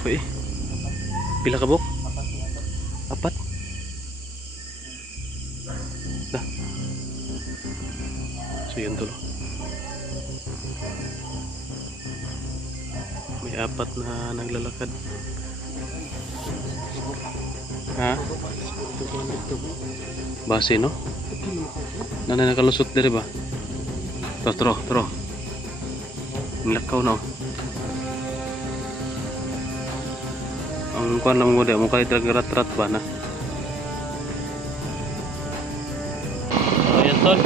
ako eh. Pila ka bok? Apat? Dah. So yun tulo. May apat na naglalakad. Ha? Base no? Nanay nakalusot diri ba? Tro. Nilakaw no. Ang kuan lang mo di mo kay rat ba na. So yan tol.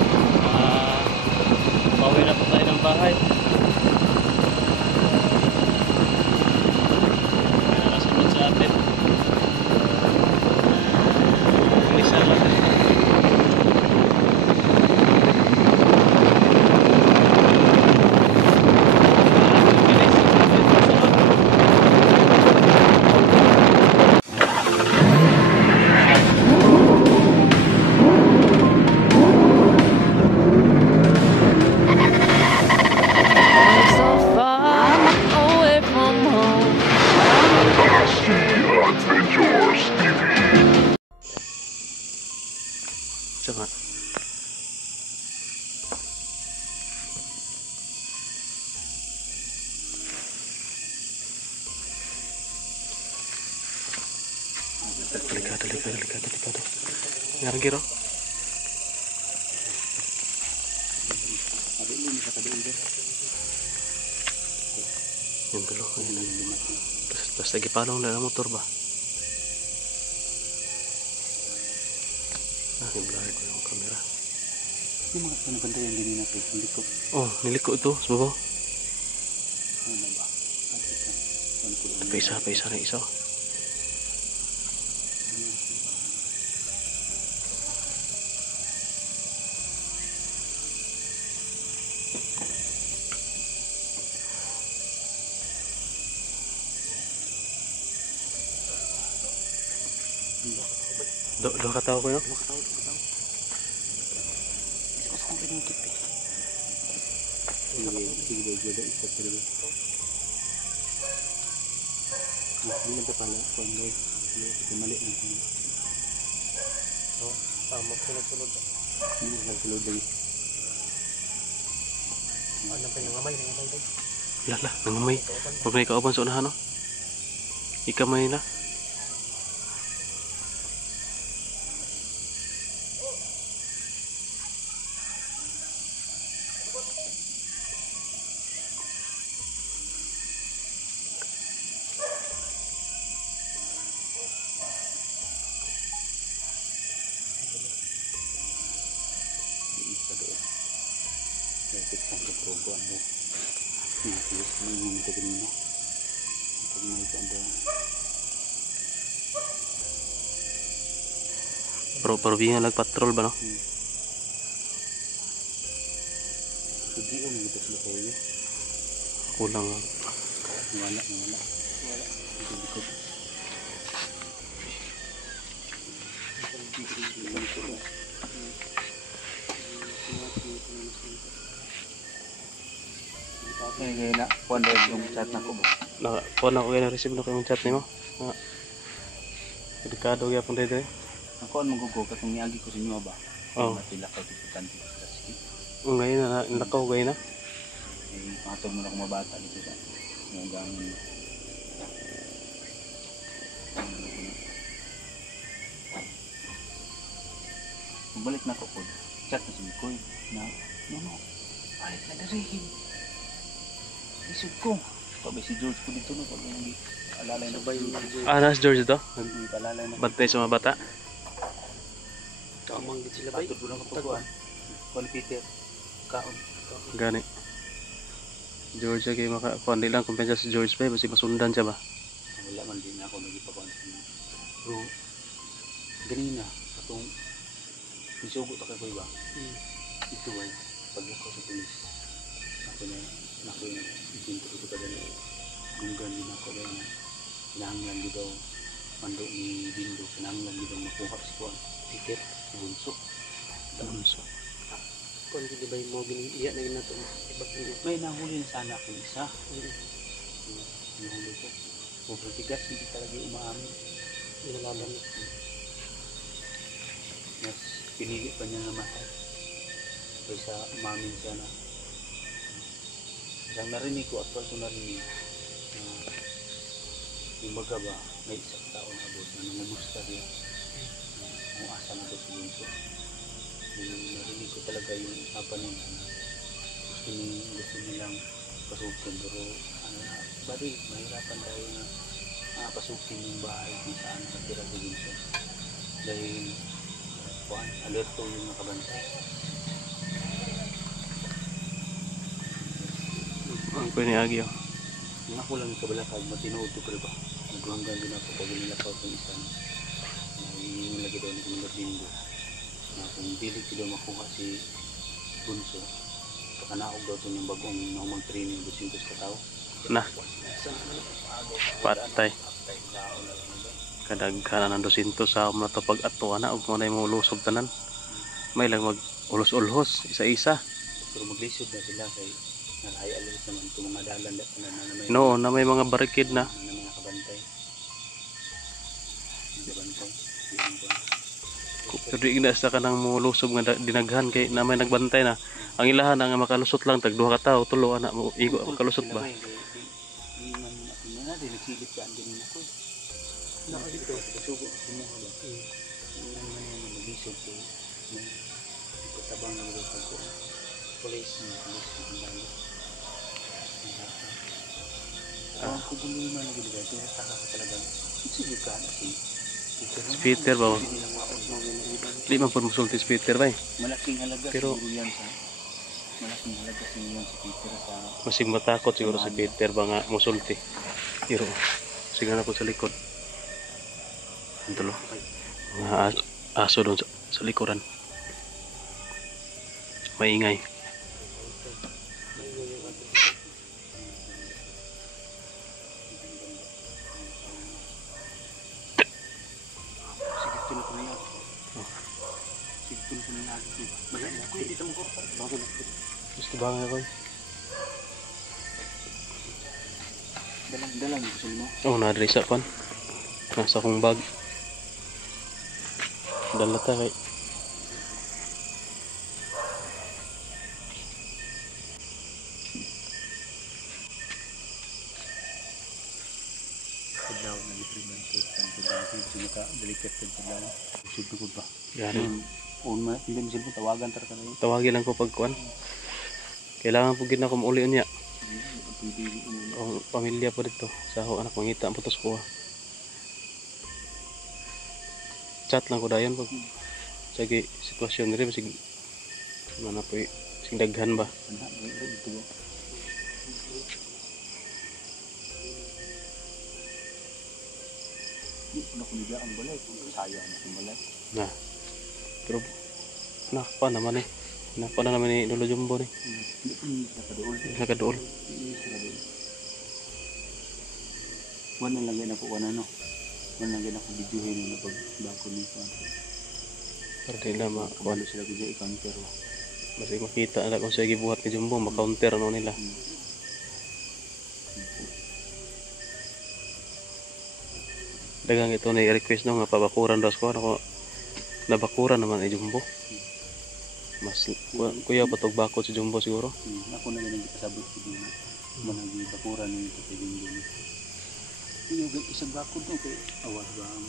Pauwi na po tayo ng bahay. Nakasunod sa atin. Isa lang. Sama. Delikado. Ngargiro. Yung dulu. Terus lagi palong na motor ba? I-blur ko yung camera. Yung mga panabanda yung ganyan natin, niliko. Oh, niliko ito, subabaw. Ano ba? Pa-isa na isa. Dua kataw ko yun? Dua kataw. Isa ko rin yung kipi. Sige, isa talaga. Hindi lang pala, kuwan daw. Mali lang. So, tama ko nagsulod. Hindi nagsulod lagi. Ano pa yung ngamay daw? Lala, nangamay. Huwag na ikauban sa unahan, no? Ikamay na. Kita keprogoan mo. Natilis mo yung mga ganina. Pag may kanda. Pero bilang nagpatrol ba no? Hindi mo gitu sila kayo. Kulang. Wala. Hindi ko. Kaya na, kuwan daw yung chat na ko ba? Kuwan ako kayo na-receive na ko yung chat nimo. Delikado gyapon dito eh. Ako ang magugo katong niagi ko sa inyo ba? Oo. Matila ka importante sa sige. Ngayon na, nakaw ngayon na. Eh, patog mo na akong mabata dito sa mga gangan. Balik na ko po. Chat na si Mikoy na, no, balik na darihin. Isip ko. Pabay si George ko dito no, pabay nang alalay na ba yung George? Nas George ito? Alalay na. Bantay sa mga bata? Kamang gid sila ba? Patog na kapagkuhan. Kuan Peter. Kaon. Gani. George kay maka kundi lang kumpensa si George pa basi masundan siya ba? Wala man din ako nagipakuan sa inyo. Pero ganina katong nisugo ta kay ba? Ito ay pag ako sa pulis. Ako yung itinto ko ka dali. Gunggan din ako dahil na kinahanglan din daw mando ni Bindo. Kinahanglan din daw makuha si Kuan Peter si Bunso. Kung hindi ba yung mga iya na ginato mo? Iba ko niya. May nahuli na sana ako isa. Nahuli ko. sobrang tigas, hindi talaga umaamin. Inalaban niya. Mas pinili pa niya namatay kaysa umamin siya na isang narinig ko, actual ko narinig na yung baga ba may isang tao na abot na nangumusta siya na asa na ito sa bunso. Yung narinig ko talaga yung usapan nila na gusto nilang pasukin, pero ano na, bari mahirapan tayo na pasukin yung bahay kung saan nakatira sa bunso dahil alerto yung nakabantay. Ang piniagi oh. Yung ako lang kabalakag, matinood ko pero ba? Naghanggang din ako pag nilakaw ng isa na yung lagi daw ni Commander Bingo na kung dili ko daw makuha si Bunso, pakanaog daw ito yung bagong naumang training 200 ka tao. Na. Patay. Kadaghanan ng 200 sa na to pag ato ana ug mo na mo lusob tanan. May lang mag ulos-ulhos isa-isa. Pero maglisod na sila kay nalhay-alis naman itong mga dalan na may No, na may mga barricade na. mga kabantay. Kabantay. Pero di na sa kanang mo lusob nga dinaghan kay na may nagbantay na. Ang ilahan nga makalusot lang tag duha ka tawo, tulo ana mo igo makalusot ba. Di man na din nagsilip ka din ako. Nakadito sugo kumuha ba. Ulan man yan maglisod ko. May katabang ng lupa ko. Police ng balo. Ang kubuluman ng gilid, tinataka ko talaga. Sige ka na si Peter ba? Di man pud musulti si Peter ba. malaking halaga Pero siguro yan sa malaking halaga siguro yan si Peter sa masig matakot siguro si Peter ba nga musulti. Pero sige na po sa likod. Antulo. Mga aso doon sa likuran. Maingay. Gusto ba nga ko? dalang gusto mo. Oh, na-dress up pan. Nasa kong bag. Dala ta kay. Kadlaw na lipriman ko sa dati sinaka delicate kadlaw. Usod ko ba. Gani. On hindi mo sila tawagan tar ka na yun. Tawagin lang ko pagkuan. Kailangan po gid na ko mauli unya. Ang pamilya po dito. Sa ako anak mangita ang putos ko. Chat lang ko dayon pag sige sitwasyon diri sig mana po sing daghan ba. Anak dito ba. Di ko na kuliga ang balay kung sayang ang balay. Na. Pero pa naman eh. Pa na naman ni Lolo Jumbo ni. Hindi ko nakadool. Nakadool. Wala lang yan ako wala no. Wala lang yan ako videohin na pag bako ni ko. Para di na Wala sila video i-counter. masig makita na kung sige buhat ni Jumbo ma-counter ano nila. Dagang ito na i-request no nga pabakuran daw ko ako nabakuran naman ni Jumbo. Mas kuya patog bako si Jumbo siguro. Ako na lang sabi ko din na managi bakuran ni ko sa Jumbo. Yung isang bako do kay awas ba ang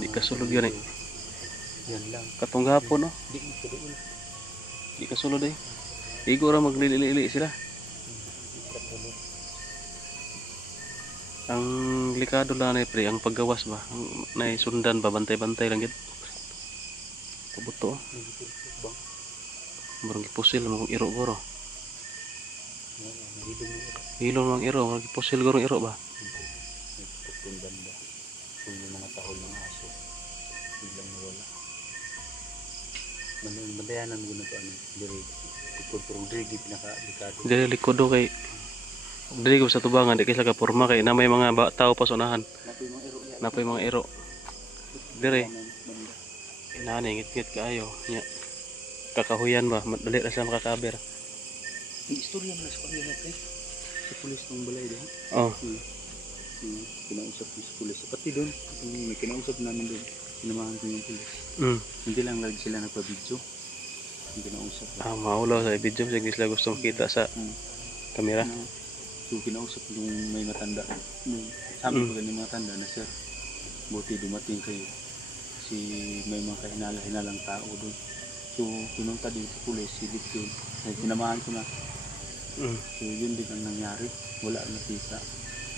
Di kasulod yun eh. yan lang. Katong gapon no. Di ko doon. Di kasulod eh. Igo ra maglili-lili sila. Ang likado lang na pre, ang paggawas ba, ang naisundan ba, bantay-bantay lang gid. Pabuto. Murang gipusil mo iro goro. Hilom mang iro, murang gipusil goro iro ba. Kung banda, kung yung mga tahol ng aso, biglang nawala. Bandayanan mo na ito, diri, tukod pero diri pinaka-delikado. Dili likod do kay dili ko sa tubangan di kay sa kaporma kay na may mga tao pa sunahan. Napoy mga iro. Dire. Inani ngit-ngit kaayo nya. Kakahuyan ba, madali ra sa makakaber. Ang istorya mo na sa kanila pre. Sa pulis ng balay din. Oh. kinausap ko sa pulis. Pati doon, may kinausap namin doon. Sinamahan ko yung pulis. Hindi lang lagi sila nagpa-video. Yung kinausap ko. Maulaw sa video. Sige sila gusto makita sa kamera. So kinausap ko yung may matanda. Sabi ko ganyan matanda na sir, buti dumating kayo. Kasi may mga kahinala-hinalang tao doon. So pinunta din sa pulis, silip doon. Sinamahan ko na. So yun din ang nangyari. Wala ang nakita.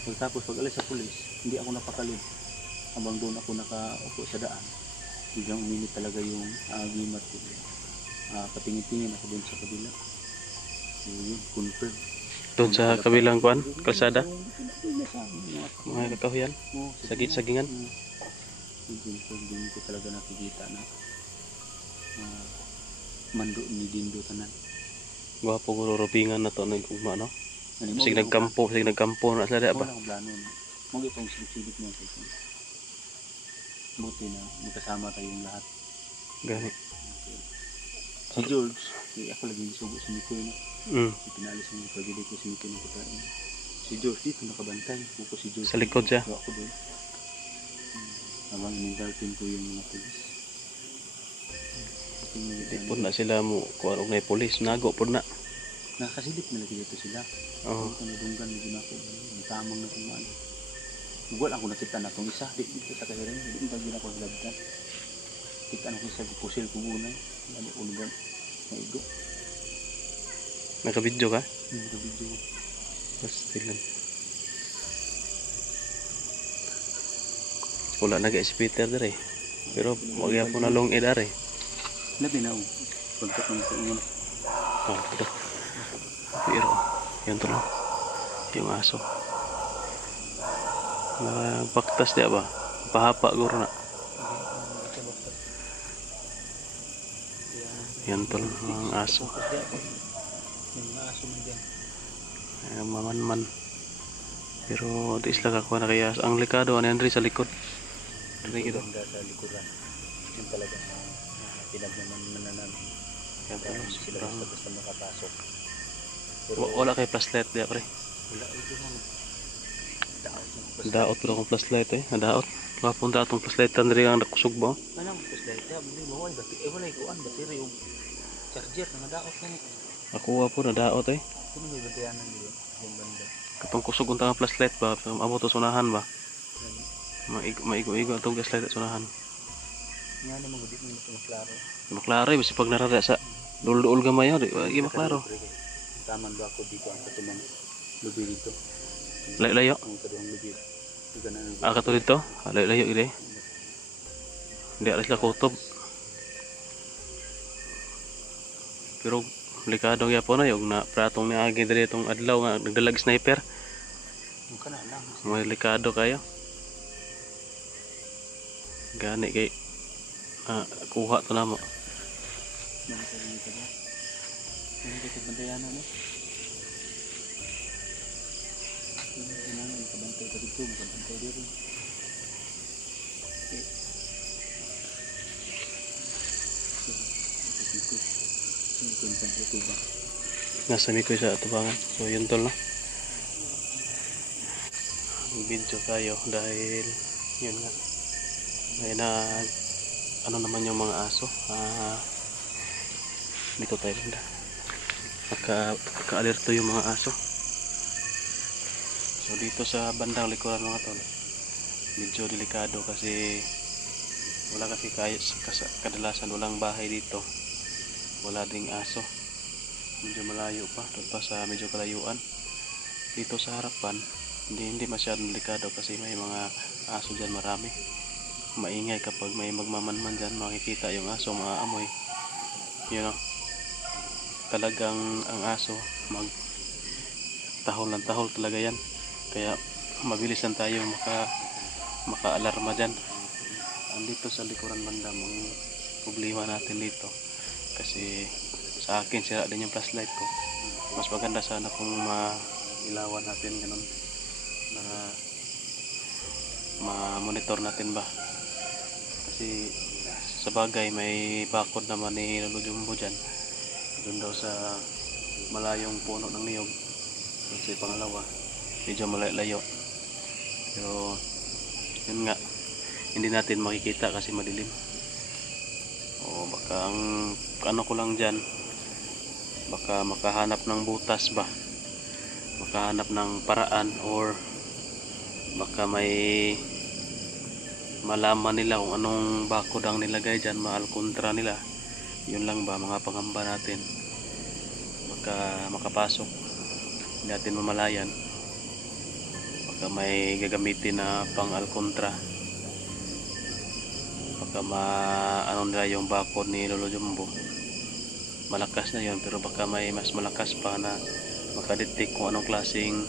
Pagtapos pag alis sa pulis, hindi ako napakali. Habang doon ako nakaupo sa daan, biglang uminit talaga yung agimat ko. Patingin-tingin ako doon sa kabila. So yun, confirm. Doon sa kabilang kuan, kalsada. Mga kakahuyan, sagingan. Doon ko talaga nakikita na mando ni Dindo tanan. Gwapo ko rubingan na to nagugma no. Sige nagkampo na sila ba? Wala akong plano. Mag itong silip mo sa ito. Buti na magkasama tayong lahat. Gani. Si George, ako lagi subo sa Mikoy na. Pinalis mo pag hindi ko si Mikoy ng pagkain. Si George dito nakabantay. Pupo si George. Sa likod siya. Ako doon. Habang inindartin ko yung mga pulis. Di po na sila mo kuan og nay pulis nago po na. Nakasilip na lagi dito sila. Oo. Kung nadunggan mo din ako. Ang tamang na kumaan. Wala ako nakita na itong isa. Dito sa kahirin. Hindi ba din ako hilabdan. Kita na ko sa pusil kong unay. Lalo ko lugan. Maigo. Naka-video ka? Naka-video. Pastilan. Wala na guys si Peter dire. Pero magya po na long edare. Labi na o. Pagkat naman sa iyon. Ito. Pero, yan to lang. Yung aso. Nagpaktas diya ba? Pahapa guro na. Yan to lang ang aso. Yung aso man dyan. Ayan, maman-man. Pero di sila kakuha na kaya ang likado ano yan rin sa likod. Rin ito. Sa likuran. Yung talaga pinagmamanan namin. Yan to lang. Sila basta makapasok. Wala kay flashlight diya pre. Wala ito mga Daot ko akong flashlight eh. Daot. Wapong daot ang flashlight tan rin ang nakusog ba? Kanang flashlight ya, hindi mo ay battery wala ikuan battery og charger na daot na ni. Ako wapo na daot eh. Kuno may bantayanan dito yung banda. Katong kusog unta ang flashlight ba? Amo to sunahan ba? Maigo-igo atong flashlight at sunahan. Nga ni mga di mo klaro. Maklaro eh basi pag narada sa dul-dul gamay di maklaro. Taman ba ako dito ang katumang lubi dito. Layo. Ang kaduang lubi. Kato dito. Layo gid eh. Hindi alas la kutob. Pero likado gyapon na yung na pratong ni agi diri itong adlaw nga nagdalag sniper. Ang kana lang. May likado kayo. Gani kay kuha to namo. Ano dito bantayanan mo? Ano kabantay ka dito, makabantay dito. Nasa mikoy sa tubangan. So yun tol no. Video tayo dahil yun nga. May na ano naman yung mga aso. Dito tayo banda. Naka-alerto yung mga aso. So dito sa bandang likuran mga tol, medyo delikado kasi wala kasi kadalasan walang bahay dito. Wala ding aso. Medyo malayo pa, doon pa sa medyo kalayuan. Dito sa harapan, hindi masyadong delikado kasi may mga aso dyan marami. Maingay kapag may magmamanman dyan, makikita yung aso, maaamoy. You know, talagang ang aso tahol ng tahol talaga yan. Kaya mabilis lang tayo maka-alarma dyan. Andito sa likuran banda ang problema natin dito. Kasi sa akin sira din yung flashlight ko. Mas maganda sana kung mailawan natin ganun. Na ma-monitor natin ba. Kasi sa bagay may bakod naman ni Lolo Jumbo dyan. Doon daw sa malayong puno ng niyog. Kasi pangalawa medyo malayo. Pero yun nga, hindi natin makikita kasi madilim. O baka ang ano ko lang dyan, baka makahanap ng butas ba, makahanap ng paraan, or baka may malaman nila kung anong bakod ang nilagay dyan, maalkontra nila. Yun lang ba mga pangamba natin, baka makapasok, hindi natin mamalayan, baka may gagamitin na pang alkontra, baka ano nila yung bakod ni Lolo Jumbo. Malakas na yun, pero baka may mas malakas pa na makadetect kung anong klaseng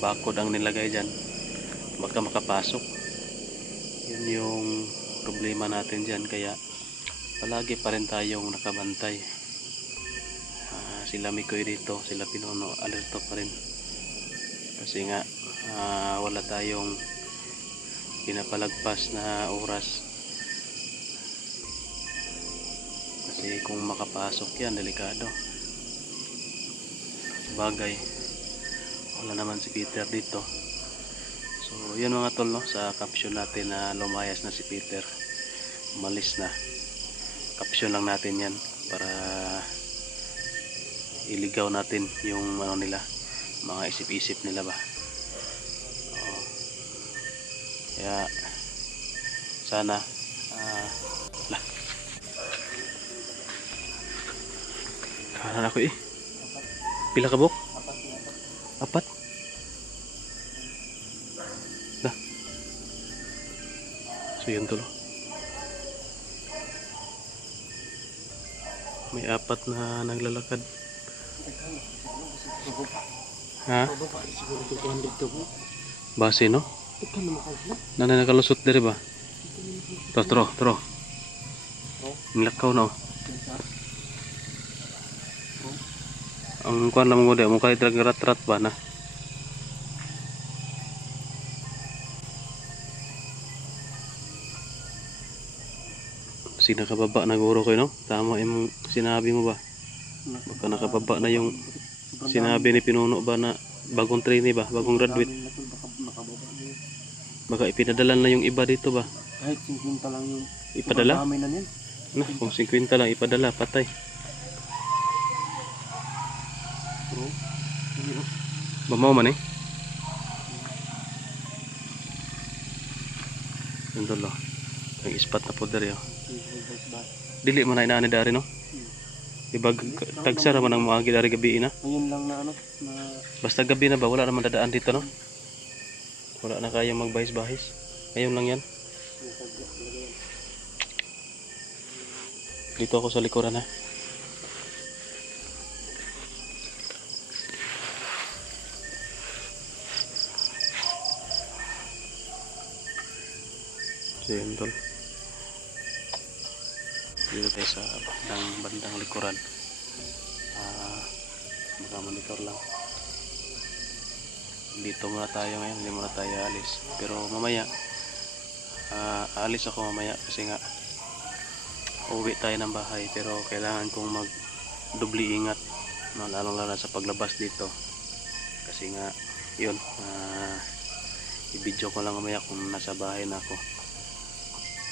bakod ang nilagay dyan, baka makapasok. Yun yung problema natin dyan, kaya palagi pa rin tayong nakabantay. Sila Mikoy dito, sila Pinuno, alerto pa rin, kasi nga wala tayong pinapalagpas na oras. Kasi kung makapasok yan, delikado. Sabagay, wala naman si Peter dito. So yun mga tol, no, sa caption natin na lumayas na si Peter, umalis na, caption lang natin yan para iligaw natin yung ano nila, mga isip-isip nila ba. Kaya sana kanan ako pila ka bok? Apat? Dah. So yun tulo, may apat na naglalakad. Ha? Base no? Nanay nakalusot diri ba? Tro. Nilakaw na oh. Ang kuan lang mo di mo kay rat ba na? Si nakababa na guro kayo no? Tama yung sinabi mo ba? Baka nakababa na yung sinabi ni Pinuno ba na bagong trainee ba? Bagong graduate? Baka ipinadala na yung iba dito ba? Kahit 50 lang yung Ipadala? na yan. Nah, kung 50 lang ipadala, patay. Bamaw man Yung dulo. Ang ispat na poder yun. Dili man na inaani dari no? Diba tagsara man ang mga dari gabi na? Ngayon lang na ano, na Basta gabi na ba, wala naman dadaan dito no? Wala na kayang magbahis-bahis. Ngayon lang yan. Dito ako sa likuran ha. So yun tol. Dito tayo sa bandang likuran. Monitor lang. Dito muna tayo ngayon, hindi muna tayo alis. Pero mamaya, alis ako mamaya kasi nga uwi tayo ng bahay. Pero kailangan kong mag-dubli ingat, lalo sa paglabas dito. Kasi nga, yun, i-video ko lang mamaya kung nasa bahay na ako.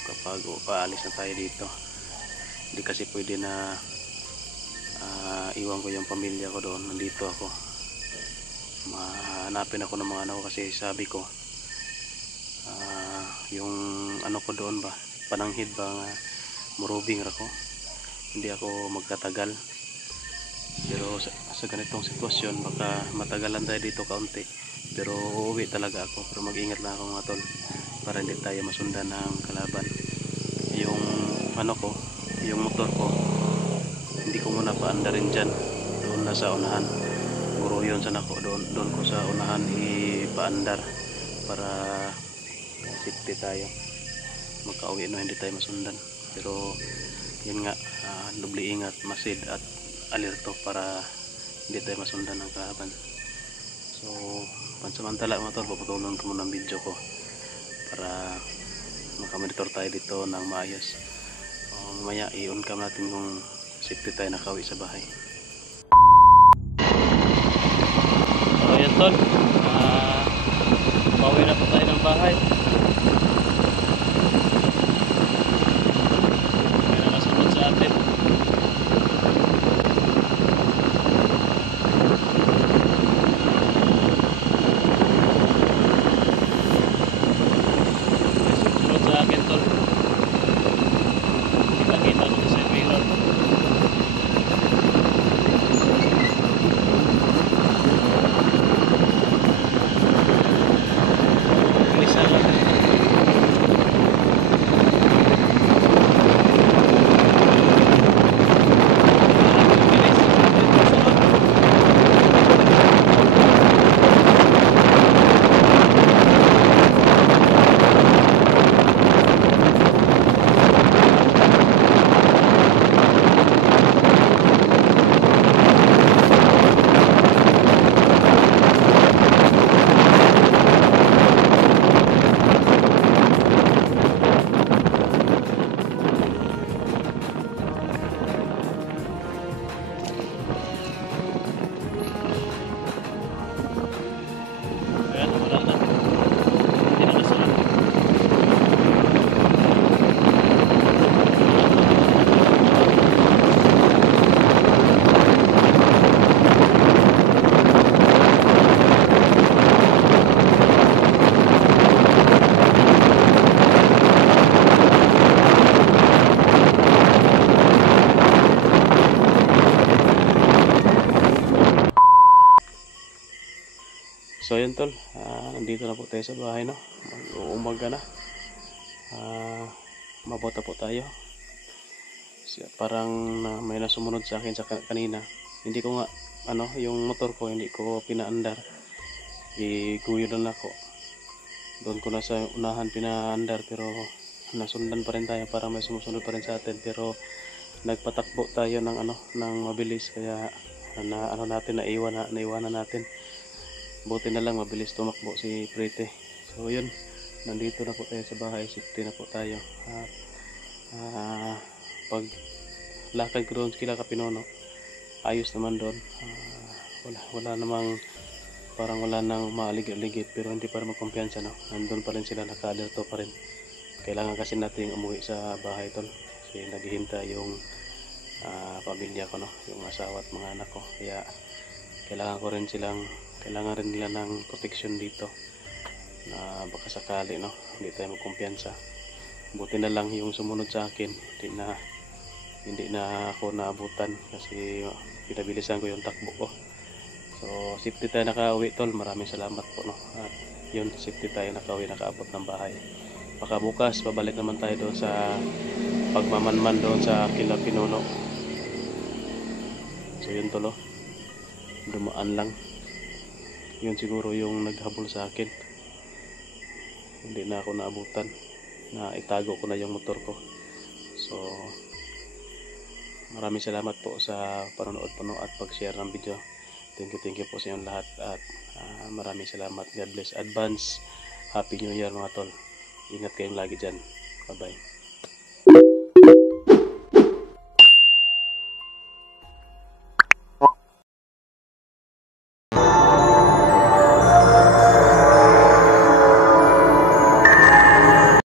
Kapag paalis na tayo dito. Hindi kasi pwede na iwan ko yung pamilya ko doon, nandito ako. Mahanapin ako ng mga anak ko kasi sabi ko yung ano ko doon ba, pananghid ba nga murubing ako, hindi ako magtatagal. Pero sa ganitong sitwasyon baka matagalan tayo dito kaunti, pero uuwi talaga ako. Pero mag-ingat lang ako mga tol para hindi tayo masundan ng kalaban. Yung ano ko, yung motor ko hindi ko muna paandarin dyan, doon na sa unahan. Puro yun sana ko doon ko sa unahan ipaandar para safety tayo, magkauwi no, hindi tayo masundan. Pero yun nga, dubli ingat, masid at alerto para hindi tayo masundan ng kalaban. So pansamantala mga tol, paputulong ko muna ang video ko para makamonitor tayo dito ng maayos. Mamaya i-on cam natin kung safety tayo nakauwi sa bahay. So yan tol, Pauwi na po tayo ng bahay. May nakasunod sa atin. May susunod sa akin tol. Kita-kita ko sa mirror. Bisa lang. Ayan, wala na. Hindi na kasunod. So yun tol, nandito na po tayo sa bahay no. Umaga na. Mabota po tayo. Parang may nasumunod sa akin sa kanina. Hindi ko nga yung motor ko hindi ko pinaandar. Iguyo lang ako. Doon ko na sa unahan pinaandar pero nasundan pa rin tayo, parang may sumusunod pa rin sa atin pero nagpatakbo tayo ng ng mabilis kaya naiwanan natin. Buti na lang mabilis tumakbo si Prete. So yun, nandito na po tayo sa bahay, safety na po tayo. Pag lakad ko doon kila Kapinono, ayos naman doon. Wala namang parang wala nang maaligid-ligid pero hindi pa rin magkumpiyansa no. Nandun pa rin sila, naka-alerto pa rin. Kailangan kasi natin umuwi sa bahay tol. Kasi naghihintay yung pamilya ko no, yung asawa at mga anak ko. Kaya kailangan rin nila ng protection dito na baka sakali no, hindi tayo magkumpiyansa. Buti na lang yung sumunod sa akin, hindi na ako naabutan kasi pinabilisan ko yung takbo ko. So safety tayo nakauwi tol, maraming salamat po no. At yun, safety tayo nakauwi, nakaabot ng bahay. Baka bukas pabalik naman tayo doon sa pagmamanman doon sa kila Pinuno. So yun tol, dumaan lang. Yun siguro yung naghabol sa akin. Hindi na ako naabutan. Itago ko na yung motor ko. So maraming salamat po sa panonood at pag-share ng video. Thank you po sa inyong lahat. At maraming salamat. God bless. Advance Happy New Year mga tol. Ingat kayong lagi dyan. Bye bye.